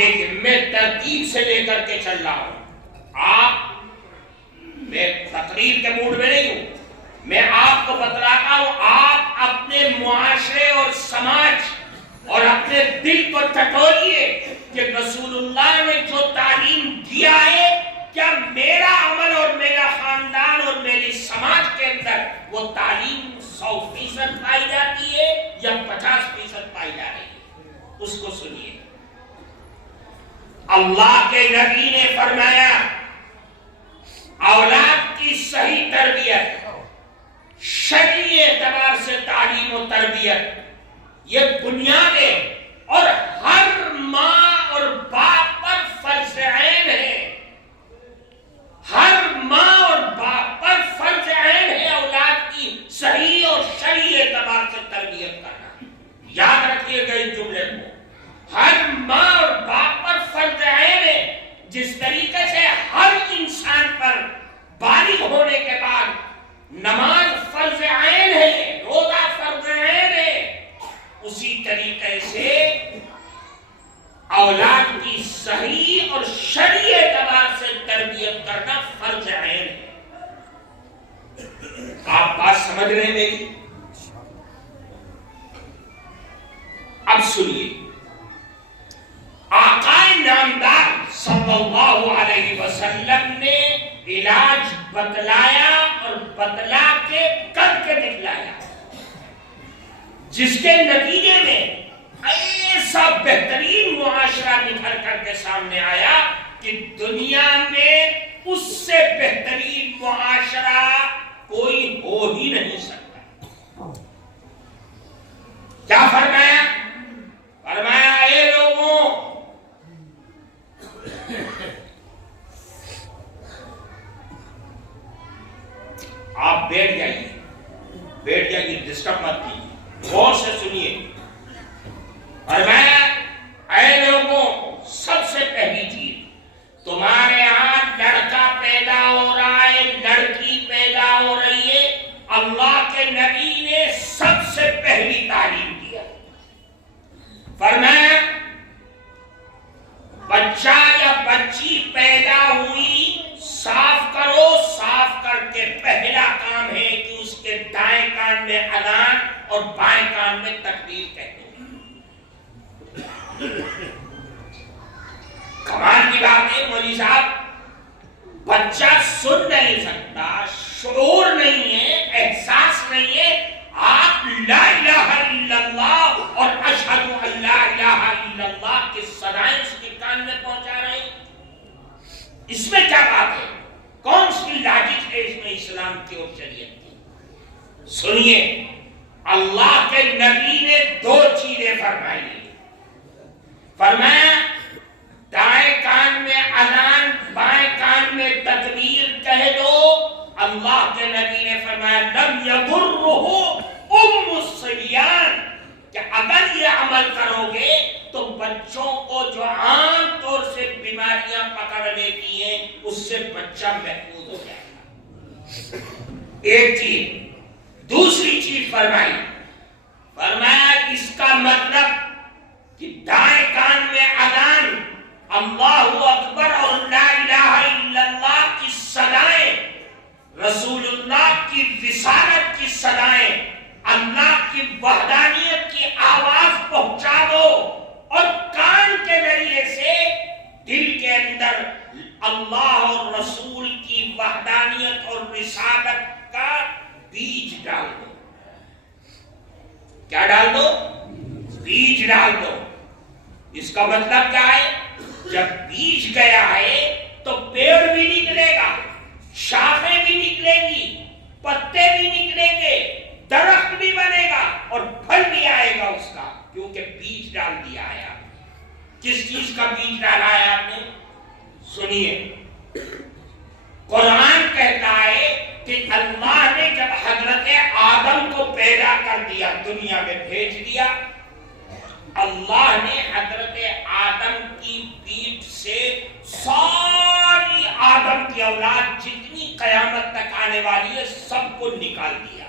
دیکھیں میں ترتیب سے لے کر کے چل رہا ہوں. میں تقریر کے موڈ میں نہیں ہوں. میں آپ کو بتلاتا ہوں. آپ اپنے معاشرے اور سماج اور اپنے دل کو ٹٹولیے کہ رسول اللہ نے جو تعلیم دیا ہے کیا میرا عمل اور میرا خاندان اور میری سماج کے اندر وہ تعلیم 100% پائی جاتی ہے یا 50% پائی جا رہی ہے؟ اس کو سنیے. اللہ کے نبی نے فرمایا اولاد کی صحیح تربیت، شرعی اعتبار سے تعلیم و تربیت یہ بنیاد ہے اور ہر ماں اور باپ پر فرض عین ہے. ہر ماں اور باپ پر فرض عین ہے اولاد کی صحیح اور شرعی اعتبار سے تربیت کرنا. یاد رکھیے گا اس جملے کو. ہر ماں اور باپ پر فرض عین ہے. جس طریقے سے ہر انسان پر بالغ ہونے کے بعد نماز فرض عین ہے، روزہ فرض عین ہے، اسی طریقے سے اولاد کی صحیح اور شرعی اعتبار سے تربیت کرنا فرض عین ہے. آپ بات سمجھ رہے ہیں میری؟ اب سنیے. آقا نامدار صلی اللہ علیہ وسلم نے علاج بتلایا اور بتلا کے کر کے دکھلایا جس کے نتیجے میں ایسا بہترین معاشرہ نکل کر کے سامنے آیا کہ دنیا میں اس سے بہترین معاشرہ کوئی ہو ہی نہیں سکتا. کیا فرمایا؟ فرمایا اے لوگوں آپ بیٹھ جائیے ڈسٹرب مت کیجیے، غور سے سنیے. فرمایا اے لوگوں سب سے پہلی چیز تمہارے ہاں لڑکا پیدا ہو رہا ہے، لڑکی پیدا ہو رہی ہے، اللہ کے نبی نے سب سے پہلی تعلیم دیا. فرمایا بچہ یا بچی پیدا ہوئی صاف کرو. صاف کر کے پہلا کام ہے کہ اس کے دائیں کان میں اذان اور بائیں کان میں تکبیر کہتے ہیں. کمال کی بات ہے مولوی صاحب، بچہ سن نہیں سکتا، شعور نہیں ہے، احساس نہیں ہے. آپ لا الہ الا اللہ اور اشہد ان لا الہ الا اللہ کی صدائیں اس کے کان میں پہنچا رہے ہیں. اس میں کیا بات ہے؟ کون سی لاجک ہے اس میں اسلام کی اور شریعت کی؟ سنیے. اللہ کے نبی نے دو چیزیں فرمائی. فرمایا دائیں کان میں اذان، بائیں کان میں تکبیر کہہ دو. اللہ کے نبی نے فرمایا لم یضرہ الصبیان کہ اگر یہ عمل کرو گے تو بچوں کو جو عام طور سے بیماریاں پکڑ لیتی ہیں اس سے بچہ محفوظ ہو جائے گا. ایک چیز. دوسری چیز فرمایا اس کا مطلب کہ دائیں کان میں اذان، اللہ اکبر اور لا الہ الا اللہ کی صدائیں، رسول اللہ کی رسالت کی صدائیں، اللہ کی وحدانیت کی آواز پہنچا دو اور کان کے ذریعے سے دل کے اندر اللہ اور رسول کی وحدانیت اور رسالت کا بیج ڈال دو. کیا ڈال دو؟ بیج ڈال دو. اس کا مطلب کیا ہے؟ جب بیج گیا ہے تو پیڑ بھی نکلے گا، شاخیں بھی نکلیں گی، پتے بھی نکلیں گے، درخت بھی بنے گا اور پھل بھی آئے گا اس کا، کیونکہ بیج ڈال دیا ہے آپ نے. کس چیز کا بیج ڈالا ہے آپ نے؟ سنیے. قرآن کہتا ہے کہ اللہ نے جب حضرت آدم کو پیدا کر دیا، دنیا میں بھیج دیا، اللہ نے حضرت آدم کی پیٹھ سے ساری آدم کی اولاد جتنی قیامت تک آنے والی ہے سب کو نکال دیا.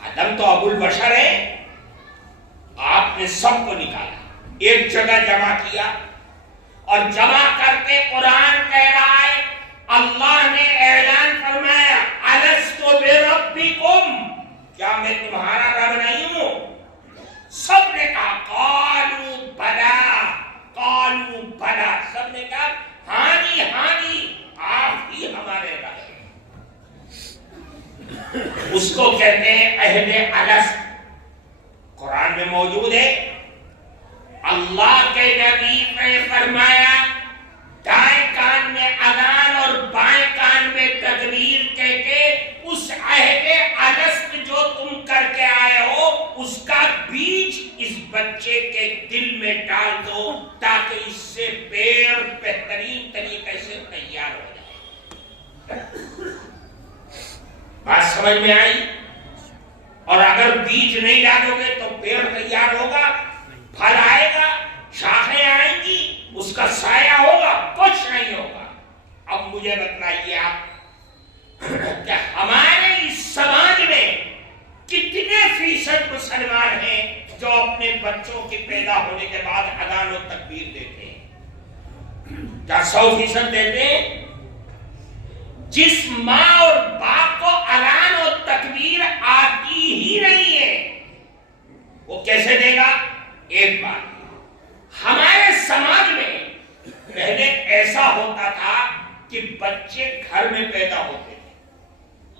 آدم تو ابو البشر ہے، آپ نے سب کو نکالا. ایک جگہ جمع کیا اور جمع کر کے قرآن کہہ رہا ہے، اللہ نے اعلان فرمایا الست بربکم، کیا میں تمہارا رب نہیں ہوں؟ سب نے کہا قالوا بلا، قالوا بلا، سب نے کہا ہاں جی ہاں جی آپ ہی ہمارے رب ہیں۔ اس کو کہتے ہیں عہد الست، قرآن میں موجود ہے۔ اللہ کے نبی نے فرمایا دائیں کان میں اذان اور بائیں کان میں تکبیر کہہ کے اس عہد الست جو تم کر کے آئے ہو اس کا بیج اس بچے کے دل میں ڈال دو تاکہ اس سے پیڑ بہترین طریقے سے تیار ہو جائے۔ بات سمجھ میں آئی؟ اور اگر بیج نہیں ڈالو گے تو پیڑ تیار ہوگا، پھل آئے گا، شاخیں آئیں گی، اس کا سایہ ہوگا، کچھ نہیں ہوگا۔ اب مجھے بتلائیے آپ کہ ہمارے اس سماج میں کتنے فیصد مسلمان ہیں جو اپنے بچوں کے پیدا ہونے کے بعد اذان و تکبیر دیتے ہیں؟ کیا 100% دیتے ہیں؟ جس ماں اور باپ کو اذان و تکبیر آتی ہی نہیں ہے وہ کیسے دے گا؟ ایک بات، ہمارے سماج میں پہلے ایسا ہوتا تھا کہ بچے گھر میں پیدا ہوتے تھے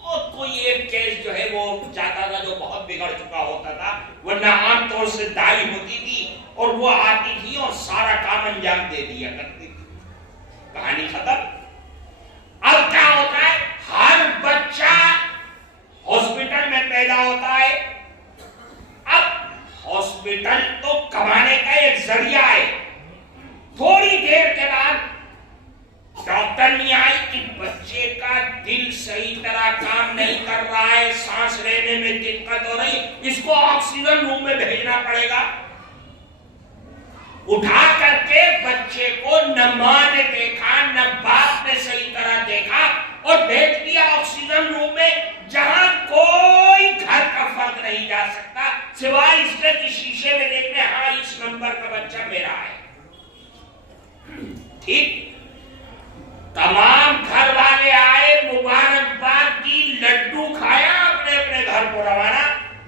اور کوئی ایک کیس جو ہے وہ جاتا تھا جو بہت بگڑ چکا ہوتا تھا، ورنہ عام طور سے دائی ہوتی تھی اور وہ آتی تھی اور سارا کام انجام دے دیا کرتی تھی، کہانی ختم۔ اب کیا ہوتا ہے؟ ہر بچہ ہاسپٹل میں پیدا ہوتا ہے۔ اب ہاسپٹل تو کمانے کا ایک ذریعہ ہے، تھوڑی دیر کے بعد ڈاکٹر نہیں آئی کہ بچے کا دل صحیح طرح کام نہیں کر رہا ہے، سانس لینے میں دقت ہو رہی، اس کو آکسیجن روم میں بھیجنا پڑے گا۔ اٹھا کر کے بچے کو نہ ماں نے دیکھا نہ باپ نے صحیح طرح دیکھا اور بھیج دیا آکسیجن روم میں، جہاں کوئی گھر کا فرد نہیں جا سکتا سوائے اس کے کہ شیشے میں دیکھنے ہاں اس نمبر کا بچہ میرا ہے۔ ٹھیک، تمام گھر والے آئے، مبارکباد دی، لڈو کھایا، اپنے اپنے گھر کو روانہ۔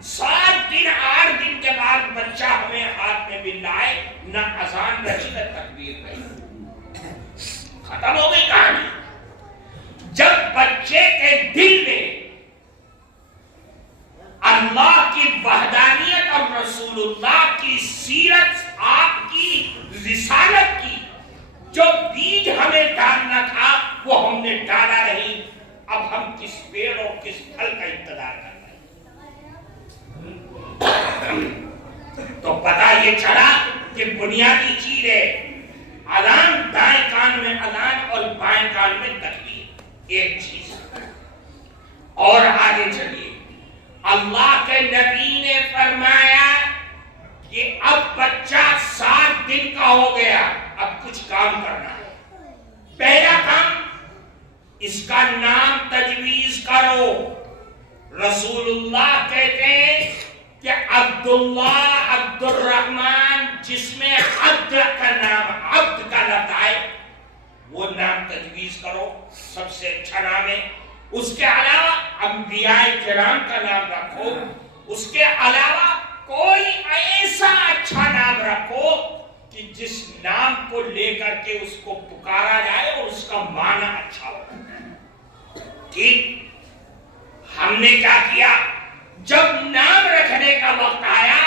7 دن 8 دن کے بعد بچہ ہمیں ہاتھ میں مل رہا ہے، نہ اذان رہی نہ تکبیر رہی، ختم ہو گئی کہانی۔ جب بچے کے دل میں اللہ کی وحدانیت اور رسول اللہ کی سیرت، آپ کی رسالت کی جو بیج ہمیں ڈالنا تھا وہ ہم نے ڈالا نہیں، اب ہم کس پیڑ اور کس پھل کا انتظار کر رہے ہیں؟ تو پتہ یہ چلا کہ بنیادی چیز ہے اذان، دائیں کان میں اذان اور بائیں کان میں تکبیر، ایک چیز۔ اور آگے چلیے، اللہ کے نبی نے فرمایا کہ اب بچہ 7 دن کا ہو گیا، اب کچھ کام کرنا ہے۔ پہلا کام، اس کا نام تجویز کرو۔ رسول اللہ کہتے ہیں کہ عبداللہ، عبد الرحمن، جس میں عبد کا نام، عبد کا لفظ آئے، وہ نام تجویز کرو، سب سے اچھا نام ہے۔ اس کے علاوہ انبیاء کرام کا نام رکھو، اس کے علاوہ کوئی ایسا اچھا نام رکھو کہ جس نام کو لے کر کے اس کو پکارا جائے اور اس کا معنی اچھا ہو۔ ٹھیک، ہم نے کیا کیا؟ جب نام رکھنے کا وقت آیا،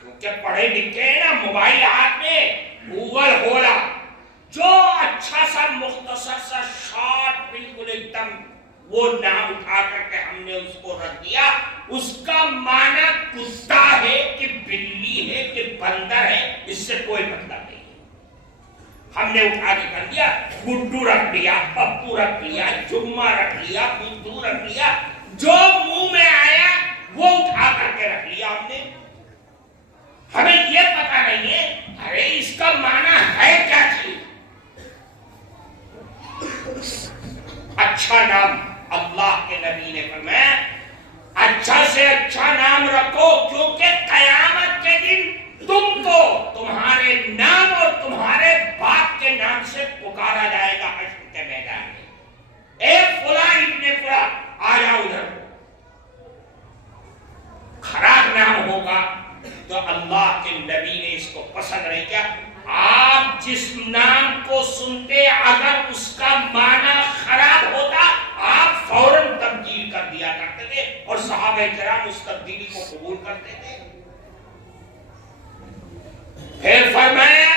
کیونکہ پڑھے لکھے ہیں نا، موبائل ہاتھ میں، گوگل کھولا، جو اچھا سا مختصر سا شارٹ بالکل ایک دم وہ نام اٹھا کر کے ہم نے اس کو رکھ دیا۔ اس کا معنی کتا ہے کہ بلی ہے کہ بندر ہے، اس سے کوئی مطلب نہیں، ہم نے اٹھا کے کر دیا۔ گڈو رکھ لیا، پپو رکھ لیا، جمعہ رکھ لیا، بدھو رکھ لیا، جو منہ میں آیا وہ اٹھا کر کے رکھ لیا ہم نے۔ ہمیں یہ پتا نہیں ہے ارے اس کا معنی ہے کیا چیز۔ اچھا نام، اللہ کے نبی نے فرمایا اچھا سے اچھا نام رکھو، کیونکہ قیامت کے دن تم کو تمہارے اللہ کے نبی نے اس کو پسند نہیں کیا. آپ جس نام کو سنتے اگر اس کا معنی خراب ہوتا آپ فوراً تبدیل کر دیا کرتے تھے اور صحابہ کرام اس تبدیلی کو قبول کرتے تھے. پھر فرمایا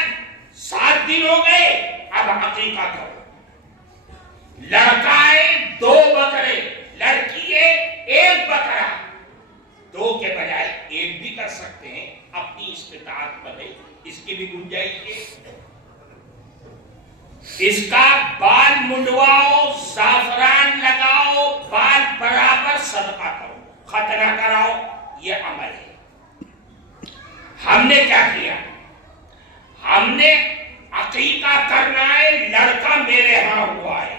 7 دن ہو گئے اب عقیقہ کرو. لڑکا ہے 2 بکرے, لڑکی ہے 1 بکرا. 2 کے بجائے 1 بھی کر سکتے ہیں, اپنی استطاعت پر ہے, اس کی بھی گنجائش ہے. اس کا بال منڈواؤ, زعفران لگاؤ, بال برابر صدقہ کرو, ختنہ کراؤ, یہ عمل ہے. ہم نے کیا کیا؟ ہم نے عقیقہ کرنا ہے, لڑکا میرے ہاں ہوا ہے.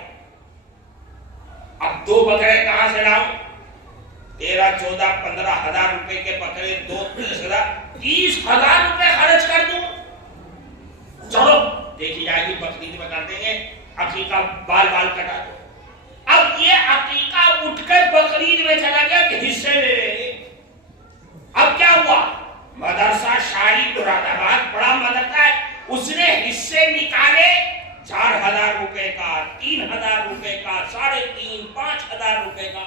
اب 2 بکرے کہاں سے لاؤں؟ 13, 14, 15 ہزار روپے کے بکرے, 2, 30,000 روپے خرچ کر دوں. چلو دیکھی جائے گی, بقرعید میں کر دیں گے, عقیقہ بال کٹا دو. اب یہ عقیقہ اٹھ کر بقرعید میں چلا گیا کہ حصے لے لیں. اب کیا ہوا؟ مدرسہ شاہی مراد آباد بڑا مدرسہ ہے, اس نے حصے نکالے 4,000 روپے کا, 3,000 روپے کا, 3.5, 5,000 روپے کا.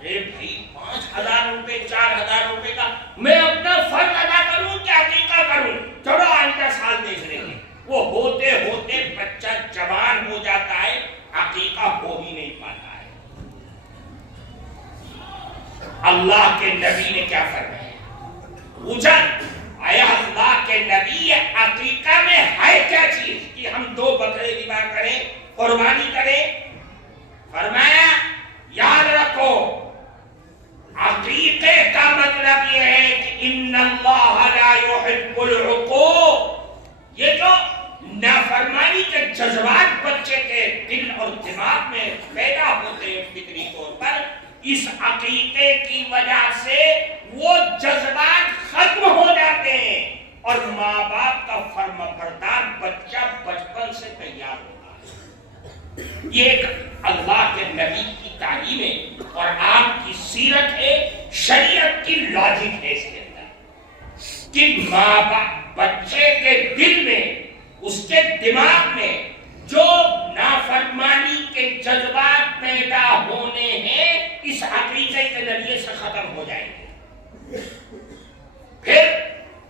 ارے بھائی 5,000 روپے, 4,000 روپے کا میں اپنا فرض ادا کروں کہ عقیقہ کروں؟ چلو آئندہ سال دیکھ لیں گے. وہ ہوتے ہوتے بچہ جوان ہو جاتا ہے, عقیقہ ہو ہی نہیں پاتا ہے. اللہ کے نبی نے کیا فرمایا؟ پوچھا آیا اللہ کے نبی عقیقہ میں ہے کیا چیز کہ ہم 2 بکرے ذبح کریں, قربانی کریں؟ فرمایا یاد رکھو عقیقے کا مطلب یہ ہے کہ ان اللہ لا يحب العقوق. یہ جو نافرمانی کے جذبات بچے کے دل اور دماغ میں پیدا ہوتے ہیں فطری طور پر, اس عقیقے کی وجہ سے وہ جذبات ختم ہو جاتے ہیں اور ماں باپ کا فرما بردار بچہ بچپن سے تیار ہوتا ہے. یہ ایک اللہ کے نبی کی تعلیم ہے اور آپ کی سیرت ہے, شریعت کی لاجک ہے اس کے اندر کہ ماں باپ بچے کے دل میں, اس کے دماغ میں جو نافرمانی کے جذبات پیدا ہونے ہیں اس عقیقے کے ذریعے سے ختم ہو جائیں گے. پھر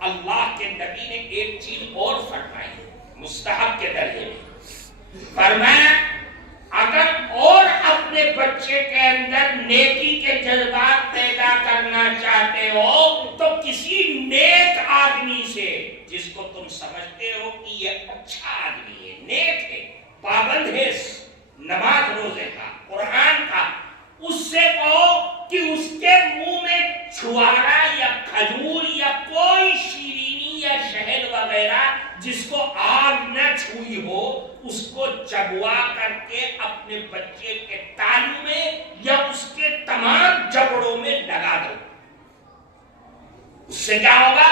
اللہ کے نبی نے ایک چیز اور فرمائی مستحب کے درجے میں. فرمایا اگر اور اپنے بچے کے اندر نیکی کے جذبات پیدا کرنا چاہتے ہو تو کسی نیک آدمی سے, جس کو تم سمجھتے ہو کہ یہ اچھا آدمی ہے, نیک ہے, پابند ہے نماز روزے کا, قرآن کا, اس سے کہو کہ اس کے منہ میں چھوارا یا کھجور یا کوئی شیرینی یا شہد وغیرہ جس کو آگ نہ چھوئی ہو, اس کو چبوا کر کے اپنے بچے کے تالو میں یا اس کے تمام جبڑوں میں لگا دو. اس سے کیا ہوگا؟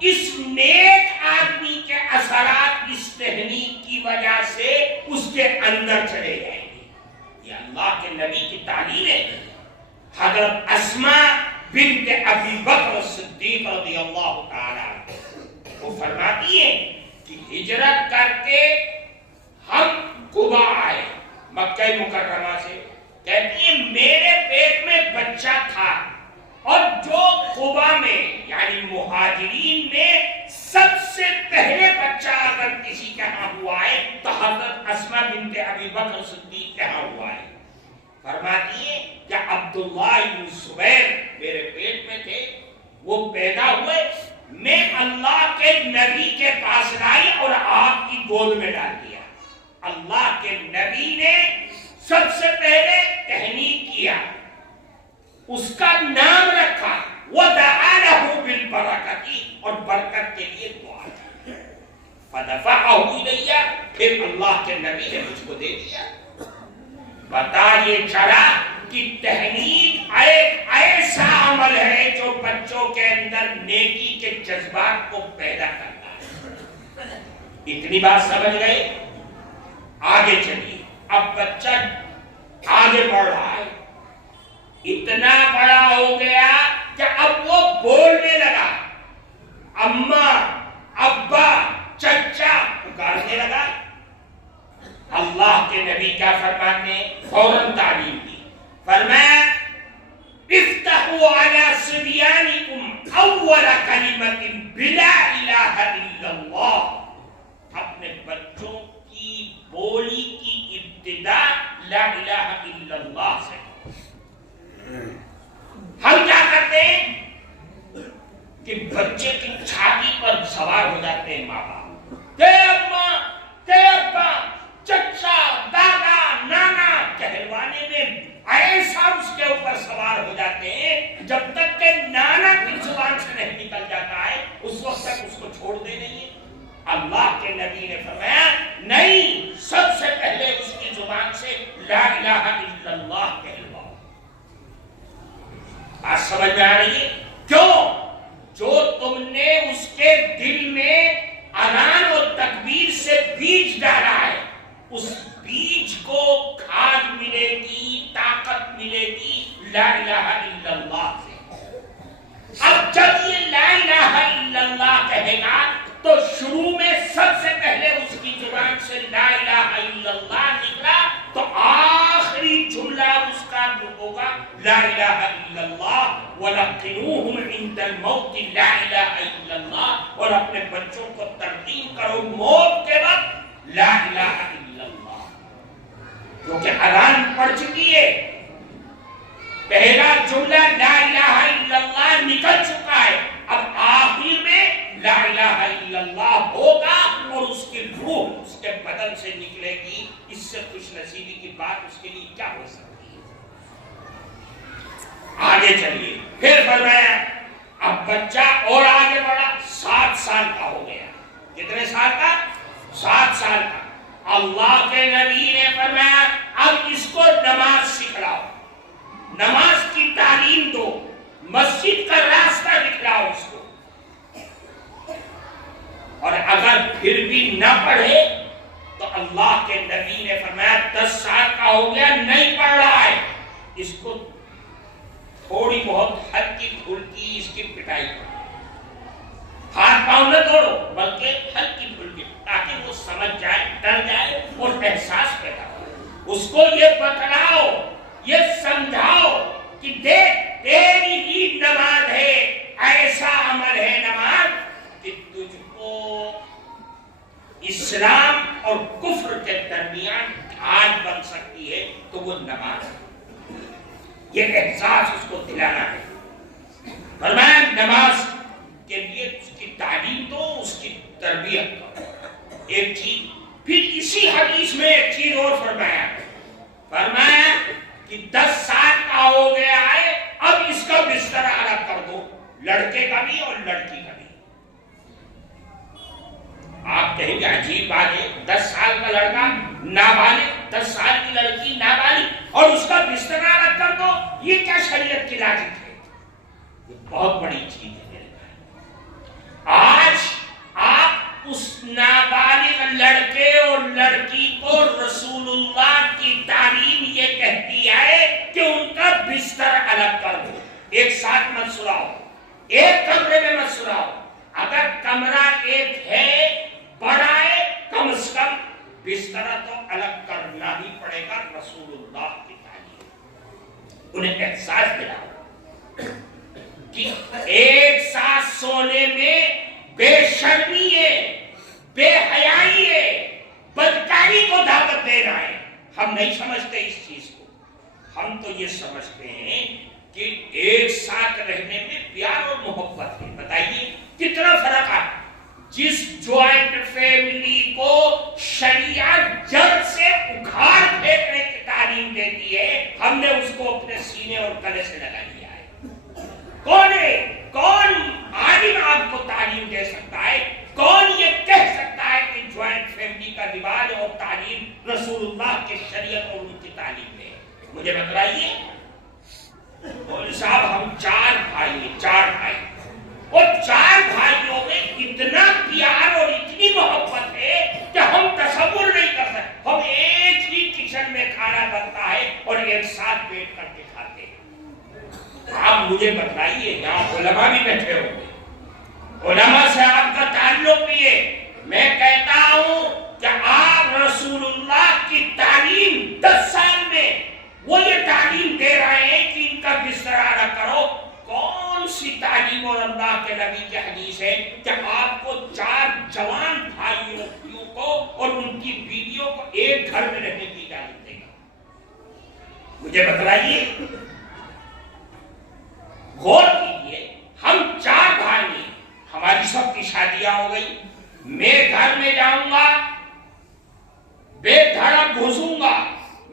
اس نیک آدمی کے اثرات اس تحریک کی وجہ سے اس کے اندر چلے جائیں گے. یہ اللہ کے نبی کی تعلیم ہے. حضرت اسماء بنت ابی بکر صدیق رضی اللہ تعالی وہ فرماتی ہیں کہ ہجرت کر کے ہم قبا آئے مکہ مکرمہ سے. کہتی ہیں میرے پیٹ میں بچہ تھا اور جو قبا میں یعنی مہاجرین میں سب سے پہلے بچہ اگر کسی کے ہاں ہوا ہے تو حضرت اسماء بنت ابی بکر صدیق کے ہاں ہوا ہے. فرماتی ہے کہ عبداللہ بن زبیر میرے پیٹ میں تھے, وہ پیدا ہوئے, میں اللہ کے نبی کے پاس لائی اور آپ کی گود میں ڈال دیا. اللہ کے نبی نے سب سے پہلے تہنیک کیا, اس کا نام رکھا, وَدَعَا لَهُ بِالْبَرَكَةِ اور برکت کے لیے دعا کی. فَدَفَعَهُ إِلَيَّ پھر اللہ کے نبی نے مجھ کو دے دیا. بتا یہ چلا کہ تہنیک ایک ایسا عمل ہے جو بچوں کے اندر نیکی کے جذبات کو پیدا کرتا ہے. اتنی بات سمجھ گئے؟ آگے چلیے. اب بچہ آگے بڑھ رہا ہے, اتنا بڑا ہو گیا کہ اب وہ بولنے لگا, اما، ابا، چچا پکارنے لگا۔ اللہ کے نبی کیا فرماتے ہیں؟ فوراً تعلیم دی، فرمایا افتحوا علی صبیانکم اول کلمۃ بلا الہ الا اللہ، اپنے بچوں کی بولی کی ابتدا لا الہ الا اللہ سے۔ ہم کیا کرتے ہیں کہ بچے کی چھاتی پر سوار ہو جاتے ہیں ماں باپ، کہ اماں، کہ ابا، چچا، دادا، نانا کہلوانے میں ایسا اس کے اوپر سوار ہو جاتے ہیں جب تک کہ نانا کی زبان سے نہیں نکل جاتا ہے اس وقت تک اس کو چھوڑتے نہیں ہیں۔ اللہ کے نبی نے فرمایا نہیں، سب سے پہلے اس کی زبان سے لا الہ الا اللہ کہلواؤ۔ بات سمجھ میں آ رہی ہے؟ کیوں؟ جو تم نے اس کے دل میں اذان و تکبیر سے بیج ڈالا ہے، اس بیج کو کھاد ملے گی، طاقت ملے گی لا الہ الا اللہ سے۔ اب جب یہ لا الہ الا اللہ کہے گا تو شروع میں سب سے پہلے اس کی زبان سے لا الہ الا اللہ نکلا تو آخری جملہ اس کا ہوگا لا الہ الا اللہ، وَلَقِّنُوهُمْ عِنْدَ الْمَوْتِ لا الہ الا اللہ، اور اپنے بچوں کو تلقین کرو موت کے وقت لا الہ الا اللہ، کیونکہ اذان پڑھ چکی ہے، پہلا جملہ لا الہ الا اللہ نکل چکا ہے، اب آخر میں لا الہ الا اللہ ہوگا اور اس کی روح اس کے بدن سے نکلے گی۔ اس سے خوش نصیبی کی بات اس کے لیے کیا ہو سکتی ہے؟ آگے چلیے، پھر فرمایا اب بچہ اور آگے بڑھا، 7 سال کا ہو گیا۔ کتنے سال کا؟ 7 سال کا۔ اللہ کے نبی نے فرمایا اب اس کو نماز سکھلاؤ، نماز کی تعلیم دو، مسجد کا راستہ دکھلاؤ اس کو، اور اگر پھر بھی نہ پڑھے تو اللہ کے نبی نے فرمایا 10 سال کا ہو گیا نہیں پڑھ رہا ہے، اس کو تھوڑی بہت ہلکی پھلکی اس کی پٹائی کرو، ہاتھ پاؤں نہ توڑو بلکہ ہلکی پھلکی، تاکہ وہ سمجھ جائے، ڈر جائے اور احساس پیدا ہو۔ اس کو یہ بتلاؤ، یہ سمجھاؤ کہ دیکھ تیری ہی نماز ہے، ایسا عمل ہے نماز کہ تجھ کو اسلام اور کفر کے درمیان ڈھال بن سکتی ہے، تو وہ نماز ہے۔ یہ احساس اس کو دلانا ہے۔ فرمایا نماز کے لیے اس کی تعلیم دو، اس کی تربیت دو۔ ایک چیز پھر اسی حدیث میں ایک چیز اور فرمایا کہ 10 سال کا ہو گیا ہے، اب اس کا بستر الگ کر دو، لڑکے کا بھی اور لڑکی کا بھی۔ آپ کہیں گے عجیب بات ہے، 10 سال کا لڑکا نابالغ، 10 سال کی لڑکی نابالغ، اور اس کا بستر الگ کر دو، یہ کیا شریعت کی لاجک ہے؟ یہ بہت بڑی چیز ہے۔ آج آپ اس نابالغ لڑکے اور لڑکی کو رسول اللہ کی تعلیم یہ کہتی ہے کہ ان کا بستر الگ کر دو، ایک ساتھ مت سلاؤ، ایک کمرے میں مت سلاؤ، اگر کمرہ ایک ہے بڑا ہے کم از کم بستر تو الگ کرنا ہی پڑے گا، رسول اللہ کی تعلیم۔ انہیں احساس دلاؤ کہ ایک ساتھ سونے میں بے شرمی ہے، بے حیائی ہے، بدکاری کو دعوت دے رہا ہے۔ ہم نہیں سمجھتے اس چیز کو، ہم تو یہ سمجھتے ہیں کہ ایک ساتھ رہنے میں پیار اور محبت ہے۔ بتائیے کتنا فرق ہے۔ جس جوائنٹ فیملی کو شریعت جڑ سے اکھاڑ پھینکنے کی تعلیم دیتی ہے، ہم نے اس کو اپنے سینے اور گلے سے لگا لیا ہے۔ کون ہے؟ کون عالم آپ کو تعلیم دے سکتا ہے؟ کون یہ کہہ سکتا ہے کہ جوائنٹ فیملی کا رواج اور تعلیم رسول اللہ کی شریعت اور ان کی تعلیم ہے؟ مجھے بتلائیے۔ مولوی صاحب ہم 4 بھائی ہیں، 4 بھائی، اور 4 بھائیوں میں اتنا پیار اور اتنی محبت ہے کہ ہم تصور نہیں کر سکتے۔ ہم ایک ہی کچن میں کھانا بنتا ہے اور ایک ساتھ بیٹھ کر کے کھاتے ہیں۔ آپ مجھے بتائیے، یہاں علماء بھی بیٹھے ہوں گے، علماء سے سے کہ آپ کو 4 جوان بھائیوں کو اور ان کی بیویوں کو ایک گھر میں رہنے کی اجازت دے گا؟ مجھے بتلائیے، غور کیجیے، ہم 4 بھائی ہیں، ہماری سب کی شادیاں ہو گئی، میں گھر میں جاؤں گا، بے دھڑک گھسوں گا،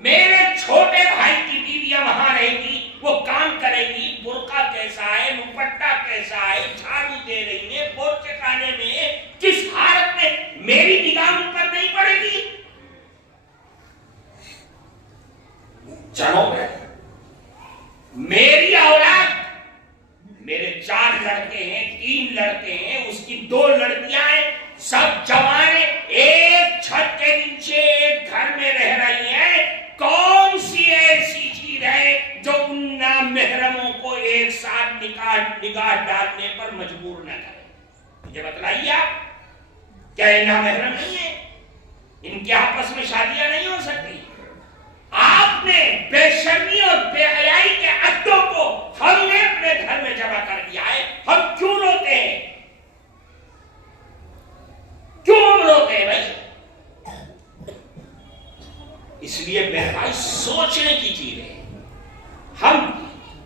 میرے چھوٹے بھائی کی بیویاں وہاں رہے گی، وہ کام کرے گی، برقع کیسا ہے، دوپٹہ کیسا ہے، جھاڑو دے رہی ہے، پوچھے خانے میں کس حالت میں، میری نگاہ ان پر نہیں پڑے گی؟ چلو میری اولاد، میرے 4 لڑکے ہیں، 3 لڑکے ہیں، اس کی 2 لڑکیاں ہیں، سب جوان ہیں، ایک چھت کے نیچے ایک گھر میں رہ رہی ہیں، کون سی ایسی چیز ہے جو ان نامحرموں کو ایک ساتھ نگاہ ڈالنے پر مجبور نہ کرے؟ مجھے بتلائیے آپ، کیا یہ نامحرم نہیں ہے؟ ان کے آپس میں شادیاں نہیں ہو سکتی؟ آپ نے بے شرمی اور بے حیائی کے عدوں کو ہم نے اپنے گھر میں جمع کر دیا ہے، ہم کیوں روتے ہیں؟ کیوں ہم روتے ہیں بھائی؟ اس لیے میرے بھائی سوچنے کی چیز ہے، ہم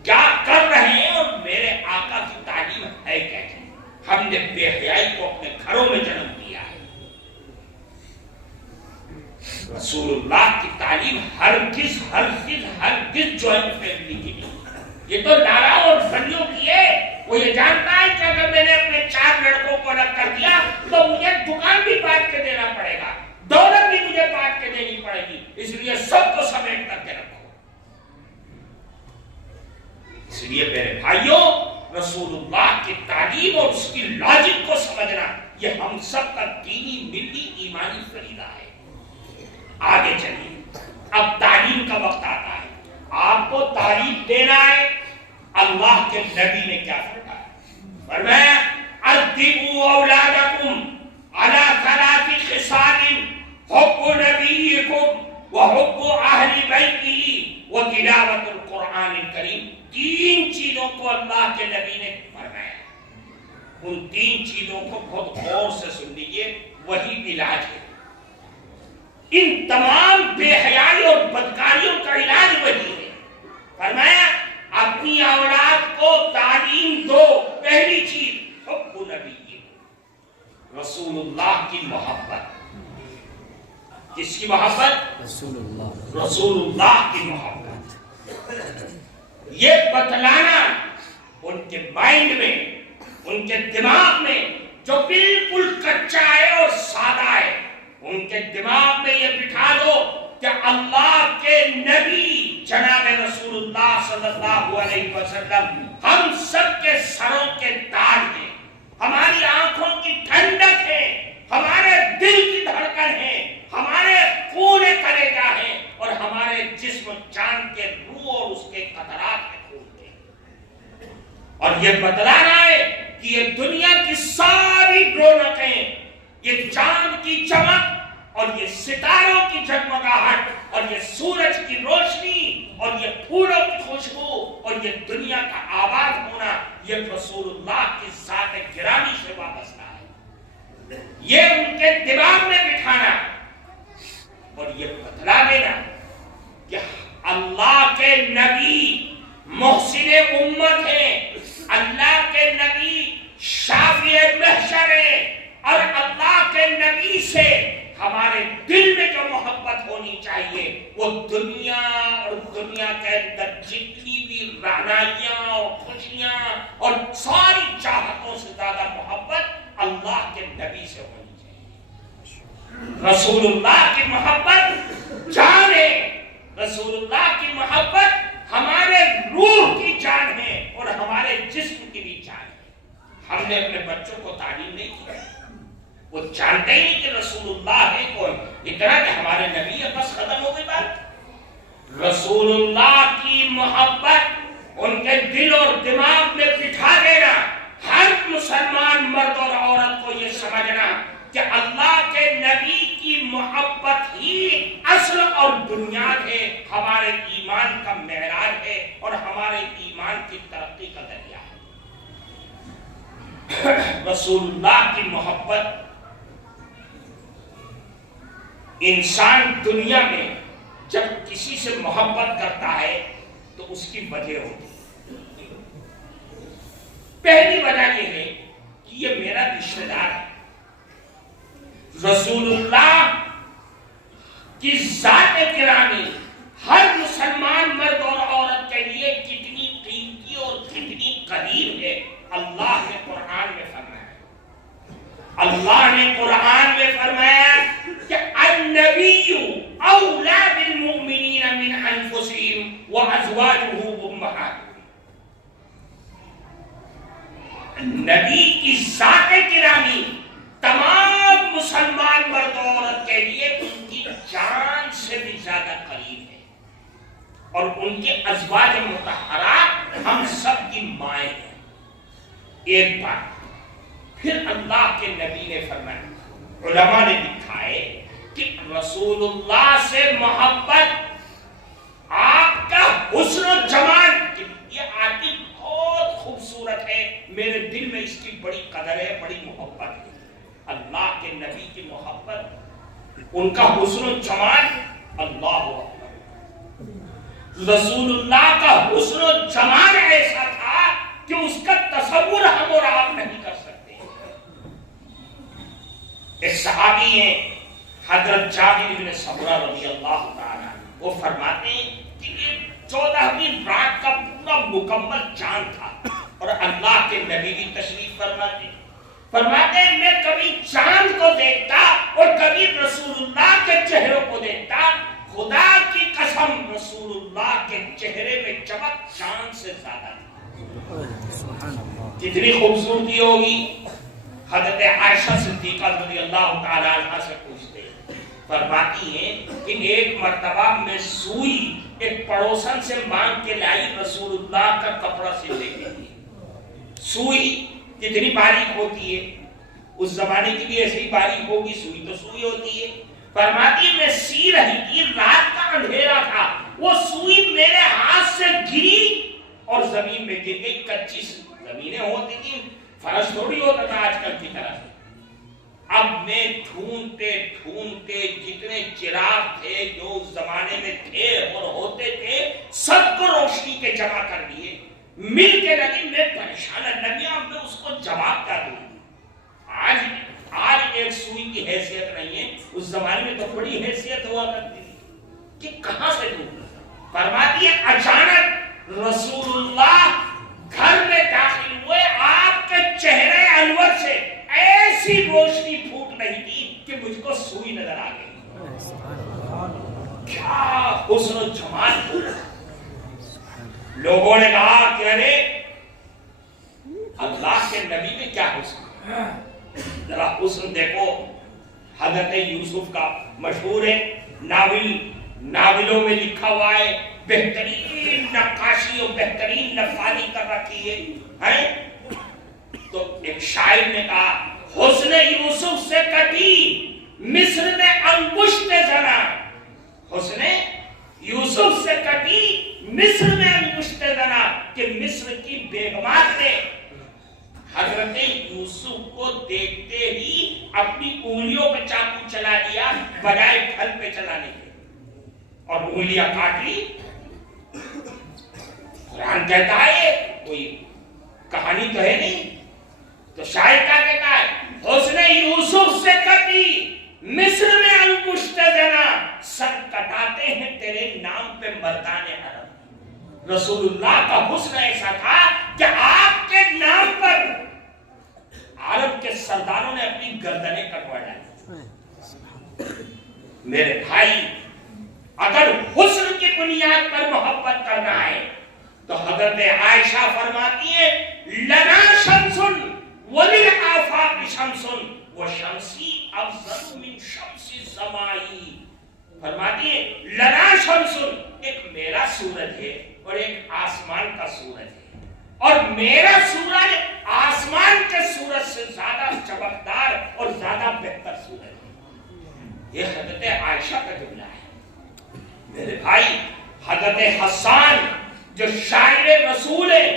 کیا کر رہے ہیں اور میرے آقا کی تعلیم ہے کیسے؟ ہم نے بے حیائی کو اپنے گھروں میں جنم دیا ہے۔ رسول اللہ کی تعلیم ہرگز جوائنٹ فیملی کی نہیں، یہ تو لالا اور بھائیوں کی ہے۔ وہ یہ جانتا ہے کہ اگر میں نے اپنے 4 لڑکوں کو الگ کر دیا تو مجھے دکان بھی بانٹ کے دینا پڑے گا، دولت بھی مجھے بانٹ کے دینی پڑے گی، اس لیے سب کو سمیٹ کر کے رکھو۔ اس لیے میرے بھائیوں، رسول اللہ کی تعلیم اور اس کی لاجک کو سمجھنا یہ ہم سب کا دینی ملی ایمانی فریضہ ہے۔ آگے چلیے، اب تعلیم کا وقت آتا ہے، آپ کو تعلیم دینا ہے۔ اللہ کے نبی نے کیا فرمایا؟ فرمایا ادبوا اولادکم علی 3 خصال حب نبیکم وحب اہل بیتہ وتلاوۃ القرآن الکریم۔ 3 چیزوں کو اللہ کے نبی نے فرمایا، ان 3 چیزوں کو بہت غور سے سن لیجیے، وہی علاج ہے۔ ان تمام بے حیائی اور بدکاریوں کا علاج وہی ہے۔ فرمایا اپنی اولاد کو تعلیم دو، پہلی چیز حب نبی، رسول اللہ کی محبت۔ کس کی محبت؟ رسول اللہ کی محبت۔ یہ بتلانا ان کے مائنڈ میں، ان کے دماغ میں جو بالکل کچا ہے اور سادہ ہے، ان کے دماغ میں یہ بٹھا دو کہ اللہ کے نبی جناب رسول اللہ صلی اللہ علیہ وسلم ہم سب کے سروں کے تاج ہیں، ہماری آنکھوں کی ٹھنڈک ہے، ہمارے دل کی دھڑکن ہے، ہمارے خون کلیجہ ہے، اور ہمارے جسم جان کے روح اور اس کے قطرات کے خون کے۔ اور یہ بتلانا ہے کہ یہ دنیا کی ساری رونقیں، یہ چاند کی چمک اور یہ ستاروں کی جگمگاہٹ اور یہ سورج کی روشنی اور یہ پھولوں کی خوشبو اور یہ دنیا کا آباد ہونا، یہ رسول اللہ کی ذات گرامی سے وابستہ ہے۔ یہ ان کے دماغ میں بٹھانا اور یہ بتلا دینا کہ اللہ کے نبی محسن امت ہیں، اللہ کے نبی شافع محشر ہیں، اور اللہ کے نبی سے ہمارے دل میں جو محبت ہونی چاہیے وہ دنیا اور دنیا کے اندر جتنی بھی رعنائیاں اور خوشیاں اور ساری چاہتوں سے زیادہ محبت اللہ کے نبی سے ہونی چاہیے۔ رسول اللہ کی محبت جان ہے، رسول اللہ کی محبت ہمارے روح کی جان ہے اور ہمارے جسم کی بھی جان ہے۔ ہم نے اپنے بچوں کو تعلیم نہیں کی، وہ جانتے ہی کہ رسول اللہ ہے کون، اتنا کہ ہمارے نبی ہے، بس ختم ہو گئی بات۔ رسول اللہ کی محبت ان کے دل اور دماغ میں بٹھا دینا، ہر مسلمان مرد اور عورت کو یہ سمجھنا کہ اللہ کے نبی کی محبت ہی اصل اور بنیاد ہے، ہمارے ایمان کا معراج ہے اور ہمارے ایمان کی ترقی کا ذریعہ ہے۔ رسول اللہ کی محبت انسان دنیا میں جب کسی سے محبت کرتا ہے تو اس کی وجہ ہوتی ہے. پہلی وجہ یہ ہے کہ یہ میرا رشتہ دار ہے. رسول اللہ کی ذات گرامی ہر مسلمان مرد اور عورت کے لیے کتنی قیمتی اور کتنی قریب ہے. اللہ نے قرآن میں فرمایا، اللہ نے قرآن میں فرمایا کہ النبی اولا بالمؤمنین من انفسہم وازواجہ امہاتہم. نبی کی ذات گرامی تمام مسلمان مرد و عورت کے لیے ان کی جان سے بھی زیادہ قریب ہے، اور ان کے ازواج مطہرات ہم سب کی مائیں ہیں. ایک بات پھر اللہ کے نبی نے فرمایا، علماء نے لکھا ہے کہ رسول اللہ سے محبت آپ کا حسن و جمال، یہ آدمی بہت خوبصورت ہے، میرے دل میں اس کی بڑی قدر ہے، بڑی محبت ہے. اللہ کے نبی کی محبت، ان کا حسن و جمال، اللہ اکبر. رسول اللہ کا حسن و جمال ایسا تھا کہ اس کا تصور ہم اور آپ نہیں کر سکتے. ایک صحابی ہیں حضرت جابر بن سمرہ رضی اللہ تعالیٰ، وہ فرماتے ہیں کہ یہ 14ویں رات کا پورا مکمل چاند تھا اور اللہ کے نبی بھی تشریف فرماتے ہیں میں کبھی چاند کو دیکھتا اور کبھی رسول اللہ کے چہروں کو دیکھتا. خدا کی قسم رسول اللہ کے چہرے میں چمک چاند سے زیادہ تھی. کتنی خوبصورتی ہوگی. حضرت عائشہ صدیقہ رضی اللہ تعالیٰ عنہ سے پوچھتے ہیں، فرماتی ہیں کہ ایک مرتبہ میں سوئی ایک پڑوسن سے مانگ کے لائی رسول اللہ کا کپڑا سلنے کے لیے. سوئی کتنی باریک ہوتی ہے، اس زمانے کی بھی ایسی باریک ہوگی، سوئی تو سوئی ہوتی ہے. فرماتی میں سی رہی تھی، رات کا اندھیرا تھا، وہ سوئی میرے ہاتھ سے گری اور زمین میں گر گئی. کچی زمینیں ہوتی تھی، فرش تھوڑی ہوتا تھا آج کل کی طرح. اب میں ڈھونڈتے ڈھونڈتے جتنے چراغ تھے جو اس زمانے میں تھے اور ہوتے تھے سب کو روشنی کے جمع کر دیے. مل کے لگی، میں پریشان لگی، اب میں اس کو جواب کر دوں. آج ایک سوئی کی حیثیت نہیں ہے، اس زمانے میں تو بڑی حیثیت ہوا کرتی تھی کہ کہاں سے دوں. فرماتی ہے اچانک رسول اللہ گھر میں داخل ہوئے، آپ کے چہرے انور سے ایسی روشنی پھوٹ رہی تھی کہ مجھ کو سوئی نظر آ گئی. کیا حسن و جمال. لوگوں نے کہا کہ ارے اللہ کے نبی میں کیا حسن، ذرا حسن دیکھو. حضرت یوسف کا مشہور ہے ناولوں میں لکھا ہوا ہے، بہترین نقاشی اور بہترین نقاشی کر رکھی ہے. تو ایک شاعر نے کہا حسن یوسف سے کٹی مصر میں انگشت زنا. حسن یوسف سے کٹی مصر میں انگشت زنا، کہ مصر کی بیگمات نے حضرت یوسف کو دیکھتے ہی اپنی انگلیوں پہ چاقو چلا دیا بجائے پھل پہ چلانے کے، اور انگلیاں کاٹ لی. قرآن کہتا ہے، کوئی کہانی تو ہے نہیں. تو شاعر کیا کہتا ہے، حسن یوسف سے کٹی مصر میں انگشت زنا، سر کٹاتے ہیں تیرے نام پہ مردان عرب. رسول اللہ کا حسن ایسا تھا کہ آپ کے نام پر عرب کے سرداروں نے اپنی گردنیں کٹوا ڈالی. میرے بھائی، اگر حسن کی بنیاد پر محبت کرنا ہے تو حضرت عائشہ فرماتی ہے لنا شمس وللآفاق شمس وشمسی افضل من شمس السمائی. فرماتی ہے لنا شمس، ایک میرا سورج ہے اور ایک آسمان کا سورج ہے، اور میرا سورج آسمان کے سورج سے زیادہ چمکدار اور زیادہ بہتر سورج ہے. یہ حضرت عائشہ کا جملہ ہے. میرے بھائی، حضرت حسان جو شاعر رسول ہے،